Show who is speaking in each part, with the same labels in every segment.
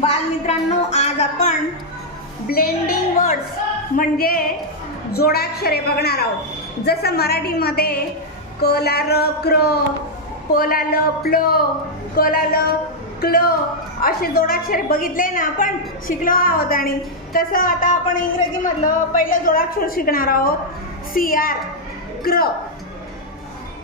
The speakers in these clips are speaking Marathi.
Speaker 1: बालमित्रांनो आज आपण ब्लेंडिंग वर्ड्स म्हणजे जोडाक्षरे बघणार आहोत. जसं मराठीमध्ये कला र क्र पोला ल प्लो कला ल क्ल असे जोडाक्षरे बघितले ना आपण शिकलो आहोत आणि तसं आता आपण इंग्रजीमधलं पहिलं जोडाक्षर शिकणार आहोत. सी आर क्र.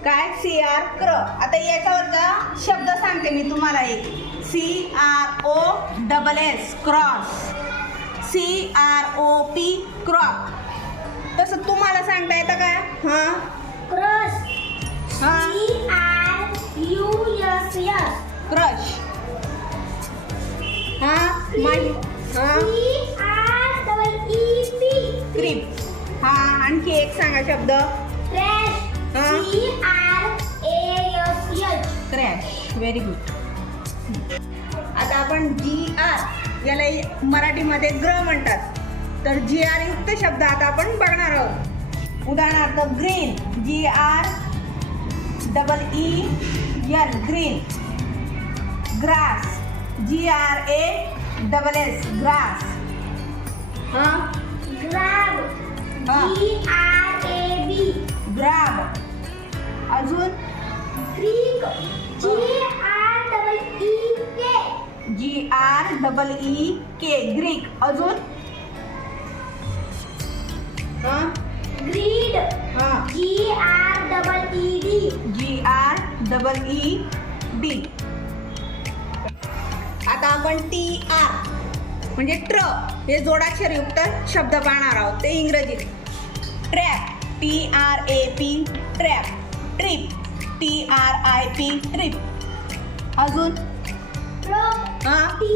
Speaker 1: काय? सी आर क्र आता याच्यावरचा शब्द सांगते मी तुम्हाला एक. C R O double S cross C R O P crop तसं तुम्हाला सांगता येतं काय
Speaker 2: हां? क्रश हां. S S.
Speaker 1: क्रश हां?
Speaker 2: माझी हां?
Speaker 1: क्रिप हां आणखी एक सांगा शब्द.
Speaker 2: H
Speaker 1: क्रॅश व्हेरी गुड आता आपण जी आर याला मराठीमध्ये ग्र म्हणतात. तर जी आर युक्त शब्द आता आपण बघणार आहोत. उदाहरणार्थ green G R double E N green grass G R A double S grass हां
Speaker 2: Grab हा. G
Speaker 1: G R double E K Greek अजून? हां? हां. G
Speaker 2: R double E D.
Speaker 1: G R double E D आता आपण टी आर म्हणजे ट्र हे जोडाक्षरयुक्त शब्द पाहणार आहोत. ते इंग्रजीत. Trap T R A P trap trip T R I P trip अजून? Truck T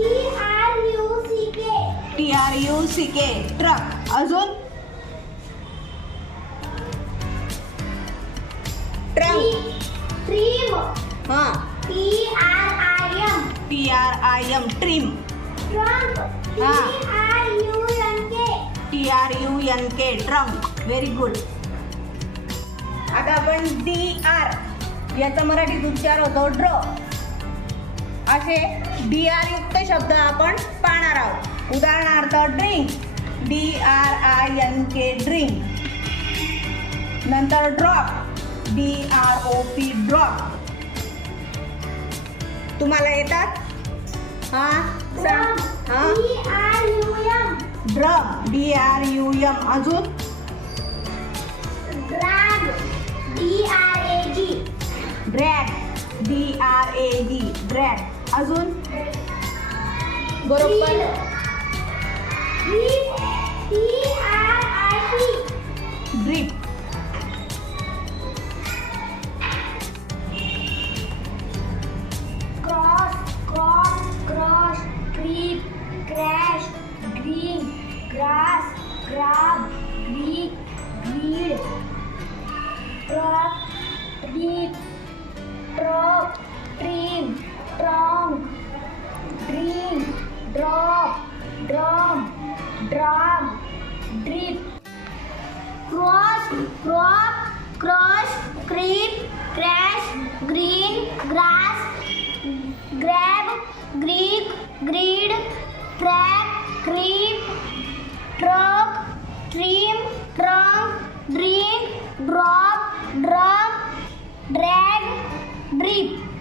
Speaker 2: R U C K.
Speaker 1: T R U C K truck. अजून? Trim हां.
Speaker 2: T R I M.
Speaker 1: T R I M trim.
Speaker 2: Trunk T हा. R U N K.
Speaker 1: T R U N K trunk. Very good आता आपण डी आर याचा मराठीत उच्चार होतो ड्र असे डी आर युक्त शब्द आपण पाहणार आहोत. उदाहरणार्थ drink D R I N K drink नंतर drop D R O P drop तुम्हाला येतात? हा?
Speaker 2: सांग हा?
Speaker 1: Drum D R U M अजून? Drag D R A G drag अजून? बरोबर.
Speaker 2: Crop cross creep crash green grass grab Greek greed track creep truck trim trunk drain drop drum drag drip